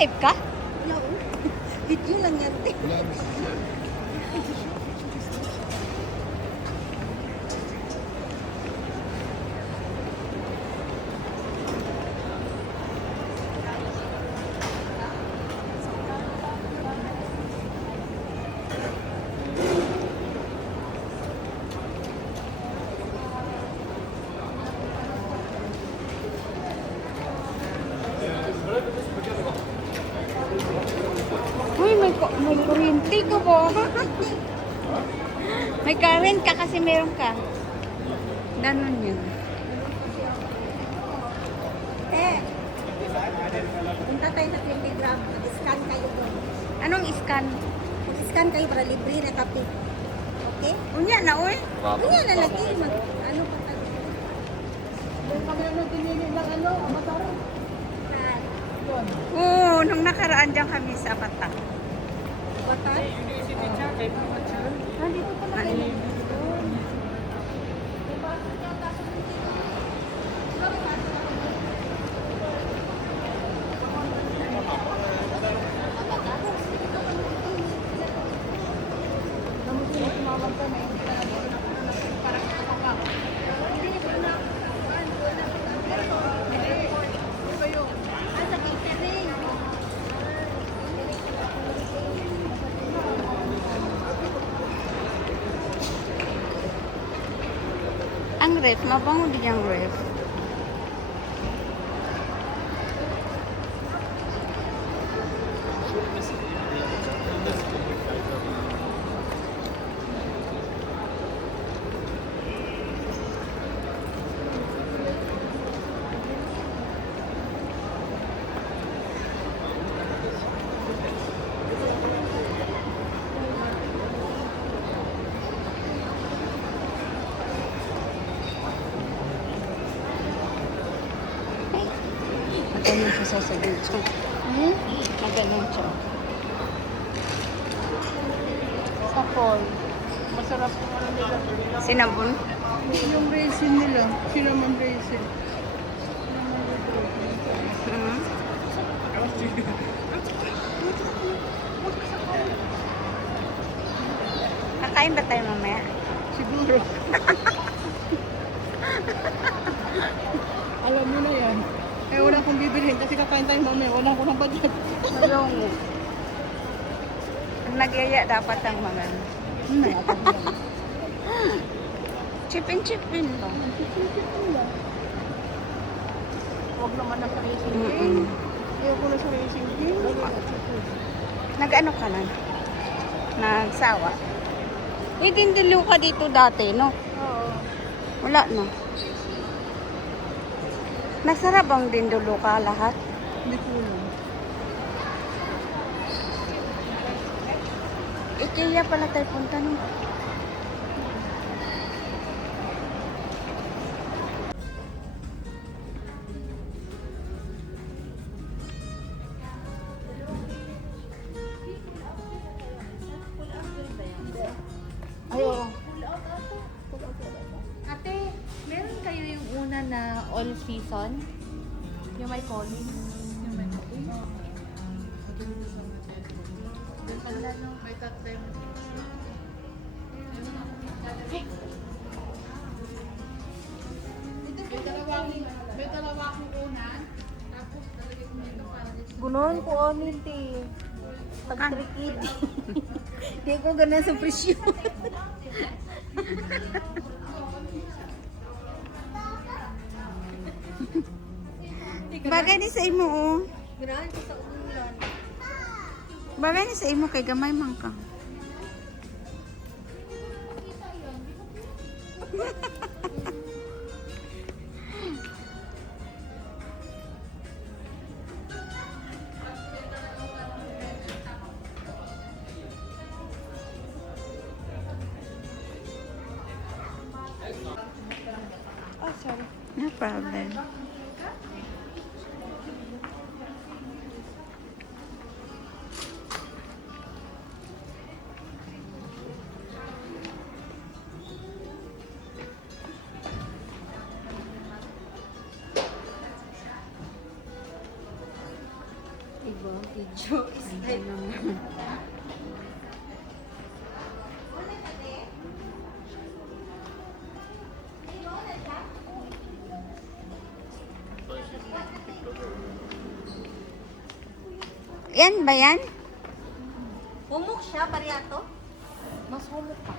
Nag-live ka? Wala oh. Video lang yan. Uy, may kuryente ko po. May current ka kasi meron ka. Ganon yun. Punta tayo sa Telegram. Mag-scan kayo doon. Anong scan? Mag-scan kayo para libre na kape. Okay? Unya na, uy. Kaya na lagi. Ano pa tayo? Doon kami na pinili ng amatar. Oo, nung nakaraan dyan kami sa Batak. Batar? Dito pala kayo. Ang ref, mabango din yung ref. Maganon siya sasabihin siya. Maganon siya. Sa fall. Masarap yung ano nila. Sinabon? Yung raisin nila. Cinnamon raisin. Kakain ba tayo mamaya? Siguro. Alam mo na yan. Eh, wala akong bibilhin kasi kakain tayo mamaya. Wala akong budget. Malong. Ang nagyaya dapat ang mga chipin lang. Huwag naman na sa racing game. Ayoko na sa racing game. Nag-ano ka na? Nagsawa? Dindilo ka dito dati, no? Oo. Wala na. Masarap ang dindilo ka lahat. Hindi ko lang. IKEA pala tayo punta, no? Ayoko. Ate, meron kayo yung una na all season? Yung may calling? Yung may calling? Doon pala no, may tatlong. May dalawang unan, tapos talagay ko nito para dito. Gunon ko anin ti. Pag-trikid. Di ko ganun sa presyo. Bagay ni sa imo, oh. Ganahan ko sa ulan. Bagay ni sa imo kay gamay man ka. Oh, sorry. No problem. Iba. Video is live. Yan ba yan? Humok siya, pariato. Mas humok pa.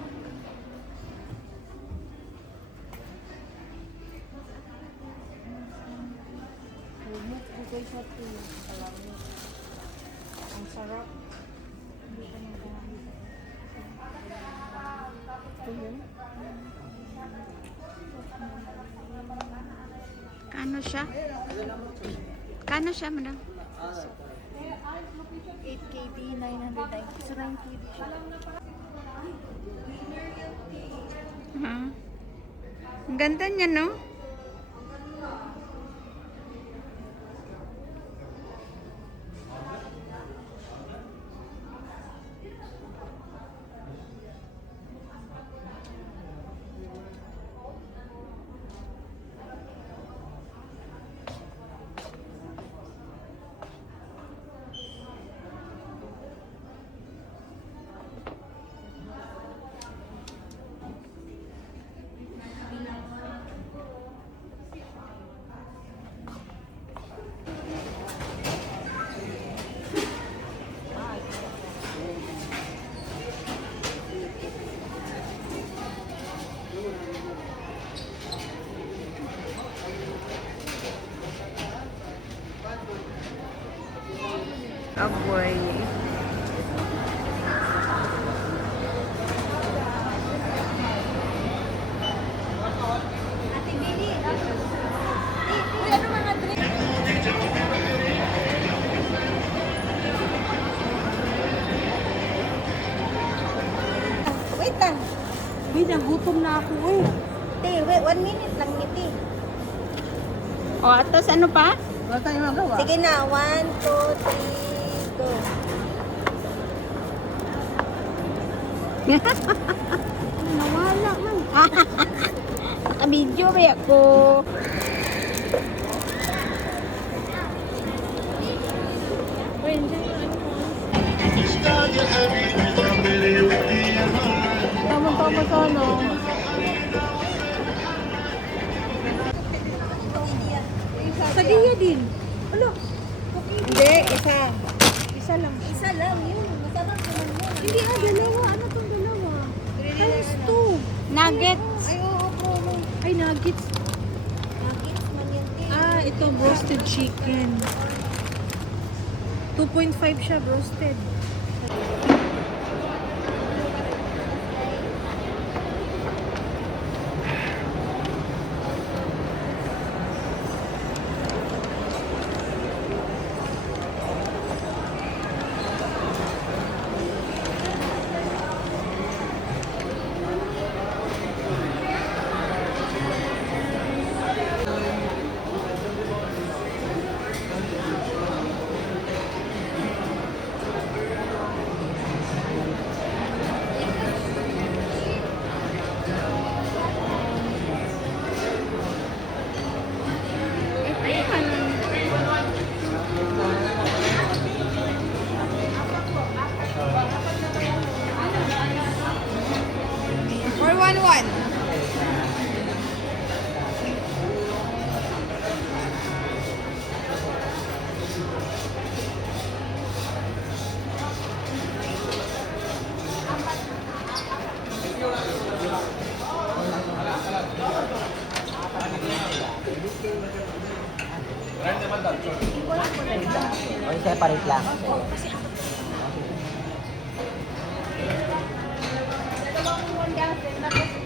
Humok, bugay siya to. Alam niyo. Ang sarap. Hindi siya nagdahil. Ito yun. Kano siya? Kano siya, madam? 8 KB, 990. So 9 KB siya. Ang ganda niya, no? Aboy. Ate Billy. Ano mga drink? Wait lang. Uy, nagutom na ako eh. Te, wait, 1 minute lang ngiti. O, atos ano pa? Wala tayong magawa. Sige na, 1, 2, 3, go. Nawala man. Naka-video ba ako? Tama-tama sana. Sa diya din. Ano? Hindi, isa. Isa lang. Isa lang yun. Masarap naman yun. Hindi dalawa. Ano tong dalawa? Times 2. Nuggets. Ay, oo, promo. Ay, nuggets. Nuggets man yan, te. Ito roasted chicken. 2.5 siya roasted. For 1-1. O, separate lang. Dalawang 1 gallon, tapos